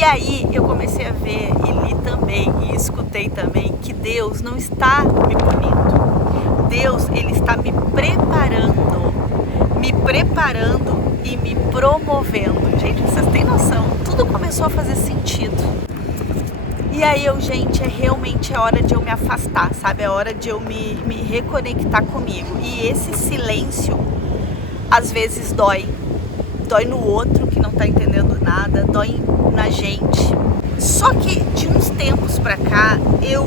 E aí eu comecei a ver e li também e escutei também que Deus não está me punindo. Deus, Ele está me preparando e me promovendo. Gente, vocês têm noção? Tudo começou a fazer sentido. E aí gente, realmente é hora de eu me afastar, sabe? É hora de eu me reconectar comigo. E esse silêncio, às vezes dói. Dói no outro que não tá entendendo nada, dói na gente. Só que de uns tempos pra cá, eu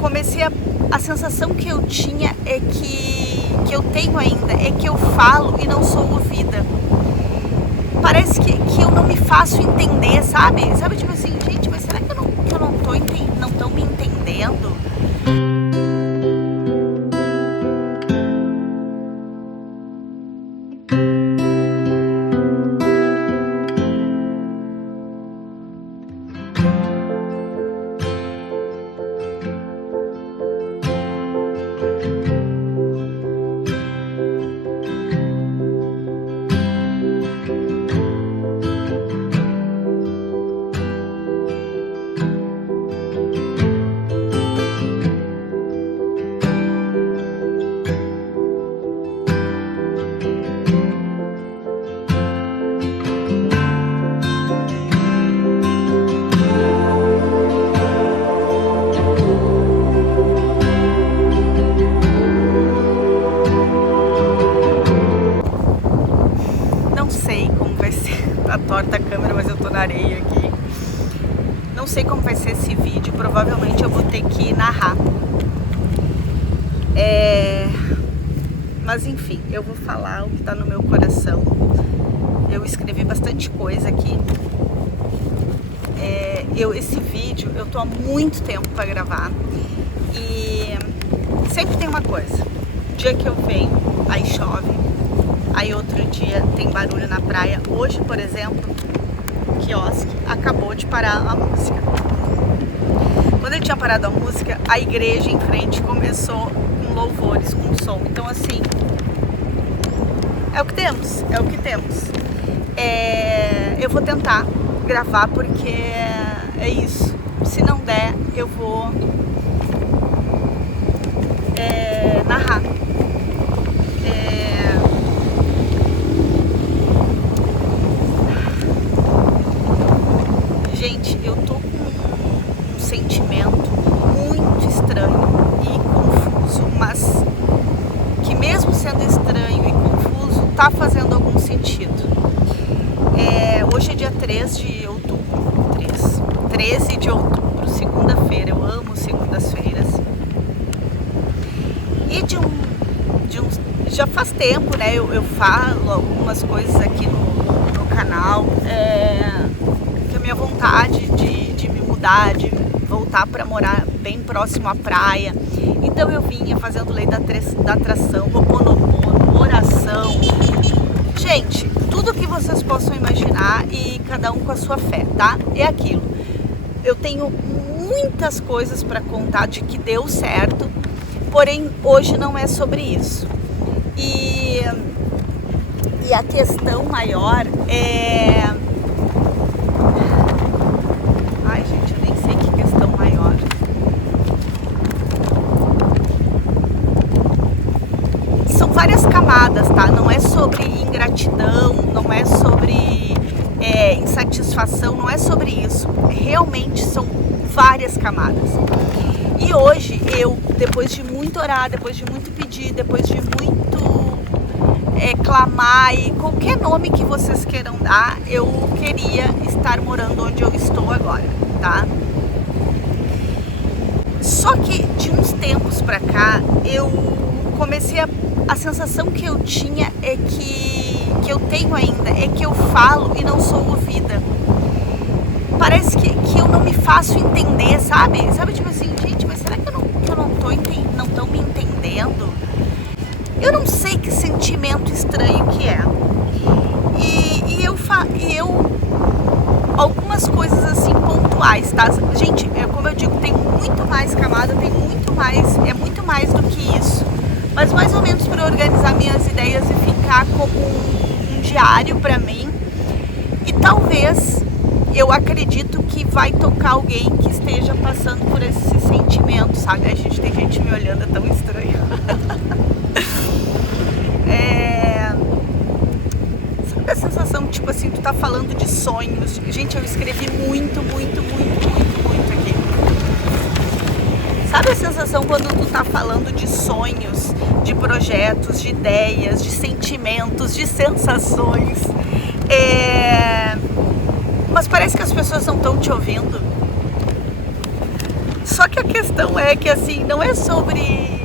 comecei a sensação que eu tinha é que eu tenho ainda, é que eu falo e não sou ouvida. Parece que eu não me faço entender, sabe? Sabe, tipo assim, gente, mas será que eu não tô me entendendo? Torta a câmera, mas eu tô na areia aqui. Não sei como vai ser esse vídeo, provavelmente eu vou ter que narrar. Mas enfim, eu vou falar o que tá no meu coração. Eu escrevi bastante coisa aqui. Esse vídeo eu tô há muito tempo pra gravar. E sempre tem uma coisa. O dia que eu venho, aí chove. Aí outro dia tem barulho na praia. Hoje, por exemplo, o quiosque acabou de parar a música. Quando ele tinha parado a música, a igreja em frente começou com louvores, com som. Então assim, é o que temos, é o que temos. Eu vou tentar gravar porque é isso. Se não der, eu vou narrar. Gente, eu tô com um sentimento muito estranho e confuso, mas que mesmo sendo estranho e confuso, tá fazendo algum sentido. Hoje é dia 3 de outubro, 13 de outubro, segunda-feira, eu amo segundas-feiras. E já faz tempo, né, eu falo algumas coisas aqui no canal, minha vontade de me mudar, de voltar para morar bem próximo à praia. Então eu vinha fazendo lei da atração, Ho'oponopono, oração. Gente, tudo que vocês possam imaginar e cada um com a sua fé, tá? É aquilo. Eu tenho muitas coisas para contar de que deu certo, porém hoje não é sobre isso. E a questão maior é... Ai, gente, eu nem sei que questão maior. São várias camadas, tá? Não é sobre ingratidão, não é sobre insatisfação, não é sobre isso. Realmente são várias camadas. E hoje eu, depois de muito orar, depois de muito pedir, depois de muito clamar e qualquer nome que vocês queiram dar, eu queria estar morando onde eu estou agora, tá? Só que de uns tempos pra cá, eu comecei a sensação que eu tinha é que eu tenho ainda, é que eu falo e não sou ouvida. Parece que eu não me faço entender, sabe? Sabe, tipo assim, gente, mas será que eu não tô me entendendo? Eu não sei que sentimento estranho que é. E eu algumas coisas assim pontuais, tá? Gente, como eu digo, tem muito mais camada, é muito mais do que isso. Mas mais ou menos para organizar minhas ideias e ficar como um diário para mim. E talvez eu acredito que vai tocar alguém que esteja passando por esse sentimento, sabe? A gente tem gente me olhando, é tão estranho. Sabe a sensação, tipo assim, tu tá falando de sonhos. Gente, eu escrevi muito aqui. Sabe a sensação quando tu tá falando de sonhos, de projetos, de ideias, de sentimentos, de sensações? Mas parece que as pessoas não estão te ouvindo. Só que a questão é que, assim, não é sobre...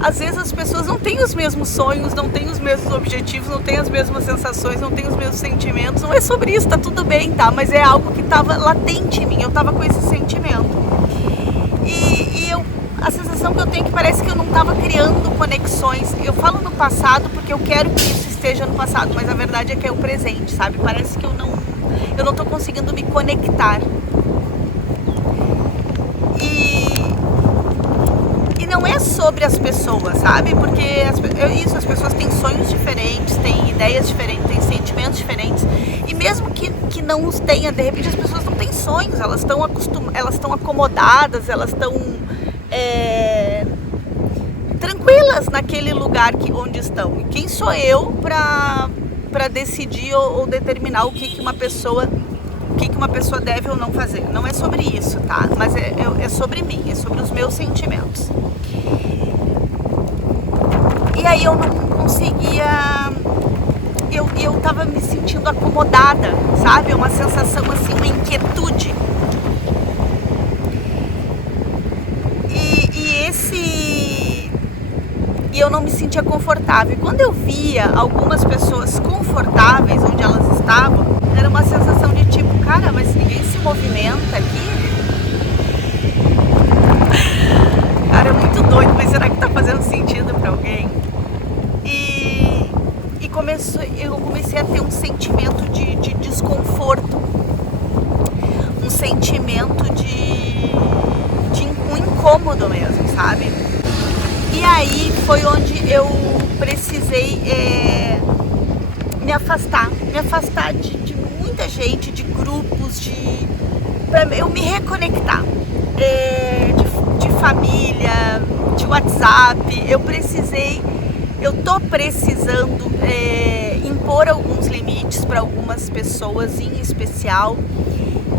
Às vezes as pessoas não têm os mesmos sonhos, não têm os mesmos objetivos, não têm as mesmas sensações, não têm os mesmos sentimentos. Não é sobre isso, tá tudo bem, tá? Mas é algo que tava latente em mim, eu tava com esse sentimento. A sensação que eu tenho é que parece que eu não tava criando conexões. Eu falo no passado porque eu quero que isso esteja no passado, mas a verdade é que é o presente, sabe? Parece que eu não tô conseguindo me conectar. E não é sobre as pessoas, sabe? Porque as pessoas têm sonhos diferentes, têm ideias diferentes, têm sentimentos diferentes. E mesmo que não os tenha, de repente as pessoas não têm sonhos, elas estão acomodadas, elas estão tranquilas naquele lugar onde estão. E quem sou eu para decidir ou determinar o que uma pessoa deve ou não fazer? Não é sobre isso, tá? Mas é sobre mim, é sobre os meus sentimentos. E aí eu não conseguia... Eu tava me sentindo acomodada, sabe? Uma sensação assim, uma inquietude. E eu não me sentia confortável. E quando eu via algumas pessoas confortáveis onde elas estavam, era uma sensação de tipo, cara, mas ninguém se movimenta aqui? Cara, é muito doido, mas será que tá fazendo sentido pra alguém? Eu comecei a ter um sentimento de desconforto, um sentimento de um incômodo mesmo, sabe? E aí foi onde eu precisei me afastar de muita gente, de grupos, pra eu me reconectar, de família, de WhatsApp. Eu tô precisando impor alguns limites para algumas pessoas em especial,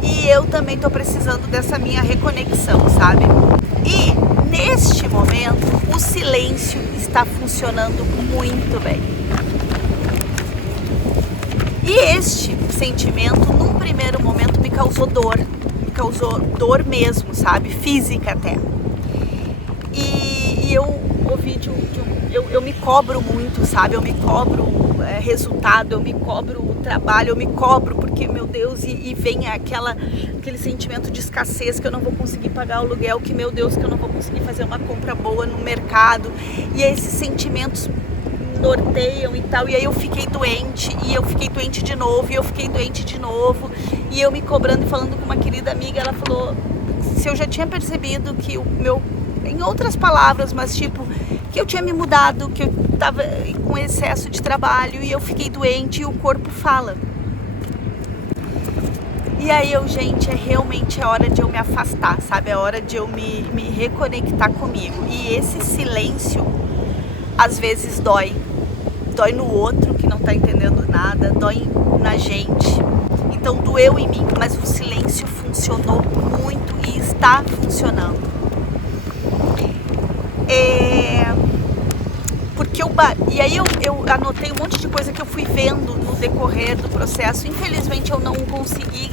e eu também tô precisando dessa minha reconexão, sabe? E neste momento o silêncio está funcionando muito bem. E este sentimento, num primeiro momento, me causou dor mesmo, sabe? Física até. E eu ouvi eu me cobro muito, sabe? Eu me cobro resultado, eu me cobro trabalho, eu me cobro porque, meu Deus, e vem aquele sentimento de escassez, que eu não vou conseguir pagar o aluguel, que, meu Deus, que eu não vou conseguir fazer uma compra boa no mercado. E esses sentimentos norteiam e tal, e aí eu fiquei doente, e eu fiquei doente de novo, e eu fiquei doente de novo, e eu me cobrando e falando com uma querida amiga. Ela falou se eu já tinha percebido que o meu, em outras palavras, mas tipo, que eu tinha me mudado, que eu tava com excesso de trabalho e eu fiquei doente e o corpo fala. E aí gente, realmente é hora de eu me afastar, sabe? É hora de eu me reconectar comigo. E esse silêncio, às vezes dói no outro que não tá entendendo nada, dói na gente. Então doeu em mim, mas o silêncio funcionou muito e está funcionando. E aí eu anotei um monte de coisa que eu fui vendo no decorrer do processo. Infelizmente eu não consegui,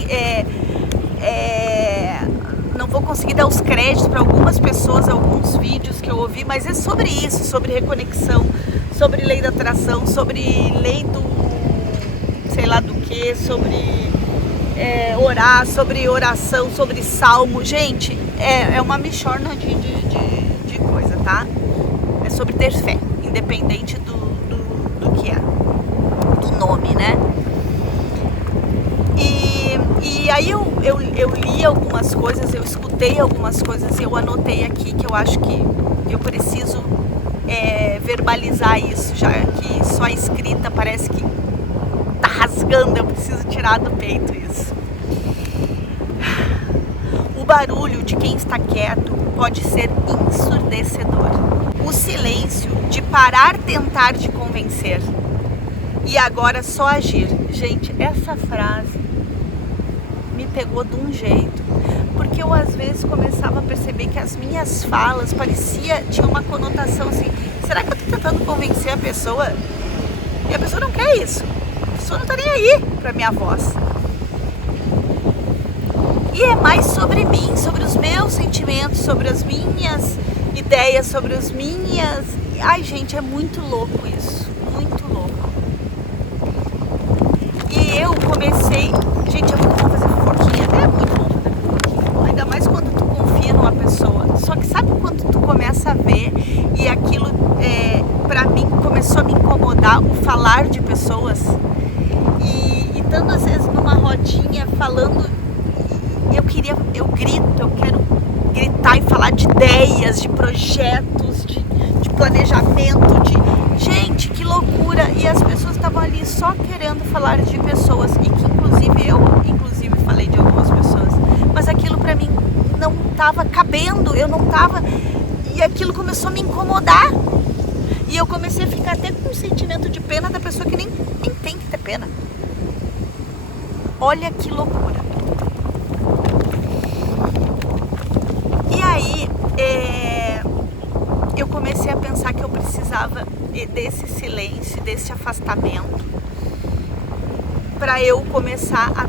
não vou conseguir dar os créditos para algumas pessoas, alguns vídeos que eu ouvi, mas é sobre isso, sobre reconexão, sobre lei da atração, sobre lei do sei lá do que, sobre orar, sobre oração, sobre salmo. Gente, é uma mixórdia de coisa, tá? É sobre ter fé, independente do que é, do nome, né? E aí eu li algumas coisas, eu escutei algumas coisas e eu anotei aqui que eu acho que eu preciso verbalizar isso, já que só a escrita parece que tá rasgando, eu preciso tirar do peito isso. barulho de quem está quieto pode ser ensurdecedor. O silêncio de parar tentar te convencer e agora só agir. Gente, essa frase me pegou de um jeito, porque eu às vezes começava a perceber que as minhas falas tinha uma conotação assim, será que eu tô tentando convencer a pessoa? E a pessoa não quer isso, a pessoa não tá nem aí pra minha voz. E é mais sobre mim, sobre os meus sentimentos, sobre as minhas ideias, sobre as minhas... Ai, gente, é muito louco isso, muito louco. E eu comecei... Gente, é muito bom fazer fofoquinha, é muito bom fazer fofoquinha, ainda mais quando tu confia numa pessoa. Só que sabe quando tu começa a ver e aquilo, pra mim, começou a me incomodar o falar de pessoas. E estando às vezes numa rodinha falando, eu quero gritar e falar de ideias, de projetos, de planejamento, gente, que loucura. E as pessoas estavam ali só querendo falar de pessoas, e que eu falei de algumas pessoas, mas aquilo pra mim não tava cabendo, eu não tava, e aquilo começou a me incomodar, e eu comecei a ficar até com um sentimento de pena da pessoa que nem tem que ter pena. Olha que loucura. E aí eu comecei a pensar que eu precisava desse silêncio, desse afastamento, para eu começar a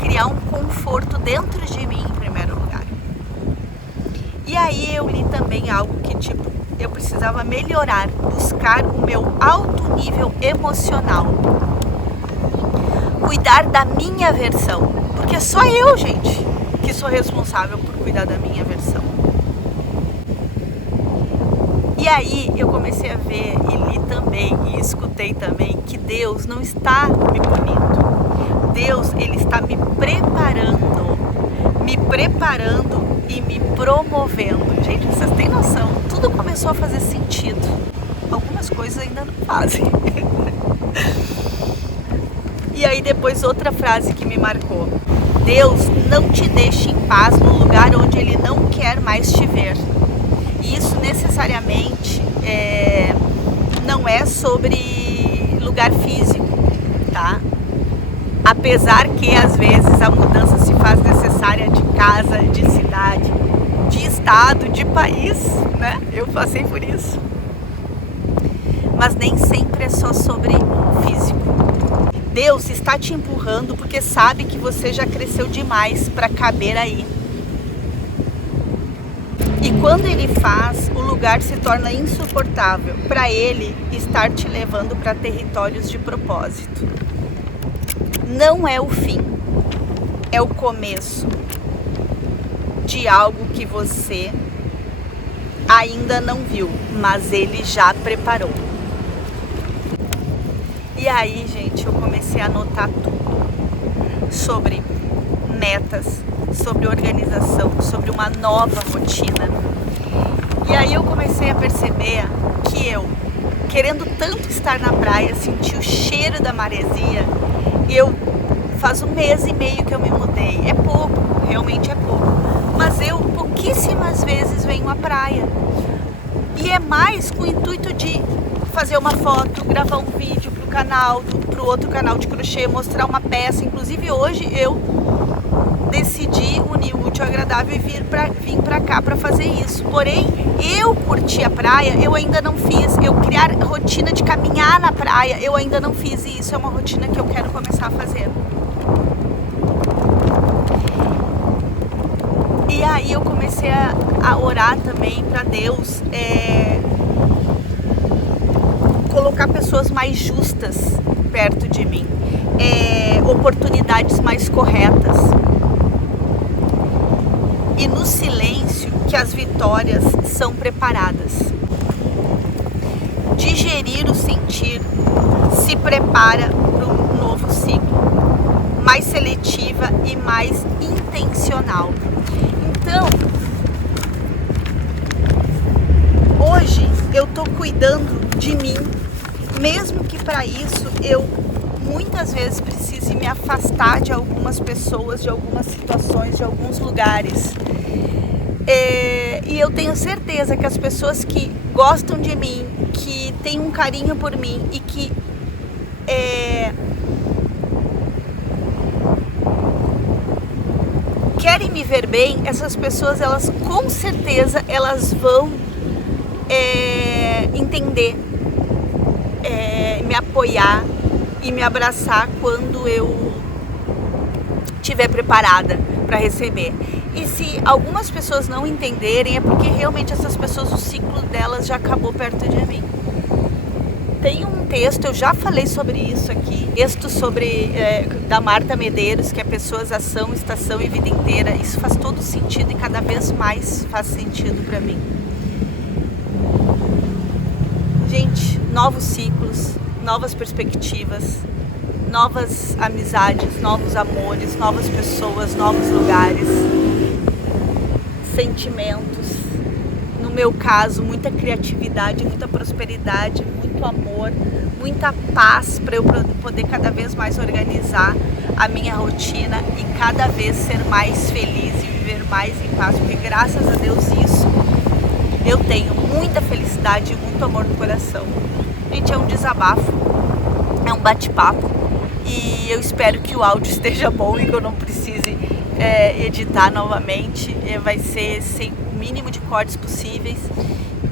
criar um conforto dentro de mim em primeiro lugar. E aí eu li também algo que eu precisava melhorar, buscar o meu alto nível emocional, cuidar da minha versão, porque é só eu, gente, que sou responsável por cuidar da minha versão. E aí eu comecei a ver e li também e escutei também que Deus não está me punindo. Deus, Ele está me preparando e me promovendo. Gente, vocês têm noção? Tudo começou a fazer sentido. Algumas coisas ainda não fazem. E aí depois outra frase que me marcou. Deus não te deixa em paz no lugar onde Ele não quer mais te ver. E isso necessariamente não é sobre lugar físico, tá? Apesar que às vezes a mudança se faz necessária de casa, de cidade, de estado, de país, né? Eu passei por isso. Mas nem sempre é só sobre o físico. Deus está te empurrando porque sabe que você já cresceu demais para caber aí. E quando Ele faz, o lugar se torna insuportável para Ele estar te levando para territórios de propósito. Não é o fim, é o começo de algo que você ainda não viu, mas Ele já preparou. E aí, gente, eu comecei a anotar tudo sobre metas, sobre organização, sobre uma nova rotina. E aí eu comecei a perceber que eu, querendo tanto estar na praia, sentir o cheiro da maresia, faz 1 mês e meio que eu me mudei. É pouco, realmente é pouco. Mas eu pouquíssimas vezes venho à praia. E é mais com o intuito de fazer uma foto, gravar um vídeo pro canal, pro outro canal de crochê, mostrar uma peça. Inclusive hoje eu decidi unir o útil ao agradável e vim pra cá pra fazer isso. Porém, eu curti a praia, eu ainda não fiz. Eu criar rotina de caminhar na praia, eu ainda não fiz. E isso é uma rotina que eu quero começar a fazer. E aí eu comecei a orar também pra Deus colocar pessoas mais justas perto de mim, oportunidades mais corretas. E no silêncio que as vitórias são preparadas. Digerir o sentir se prepara para um novo ciclo, mais seletiva e mais intencional. Então, hoje eu tô cuidando de mim, mesmo que para isso eu muitas vezes preciso me afastar de algumas pessoas, de algumas situações, de alguns lugares. E eu tenho certeza que as pessoas que gostam de mim, que têm um carinho por mim e que querem me ver bem, essas pessoas, elas com certeza elas vão entender, me apoiar e me abraçar quando eu estiver preparada para receber. E se algumas pessoas não entenderem, é porque realmente essas pessoas, o ciclo delas já acabou perto de mim. Tem um texto, eu já falei sobre isso aqui, texto sobre da Marta Medeiros, que é Pessoas, Ação, Estação e Vida Inteira. Isso faz todo sentido e cada vez mais faz sentido para mim. Gente, novos ciclos, novas perspectivas, novas amizades, novos amores, novas pessoas, novos lugares, sentimentos. No meu caso, muita criatividade, muita prosperidade, muito amor, muita paz para eu poder cada vez mais organizar a minha rotina e cada vez ser mais feliz e viver mais em paz, porque graças a Deus isso eu tenho muita felicidade e muito amor no coração. Gente, é um desabafo, é um bate-papo e eu espero que o áudio esteja bom e que eu não precise editar novamente. Vai ser sem o mínimo de cortes possíveis.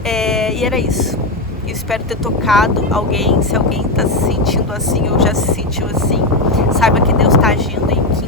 E era isso. Eu espero ter tocado alguém. Se alguém está se sentindo assim ou já se sentiu assim, saiba que Deus está agindo em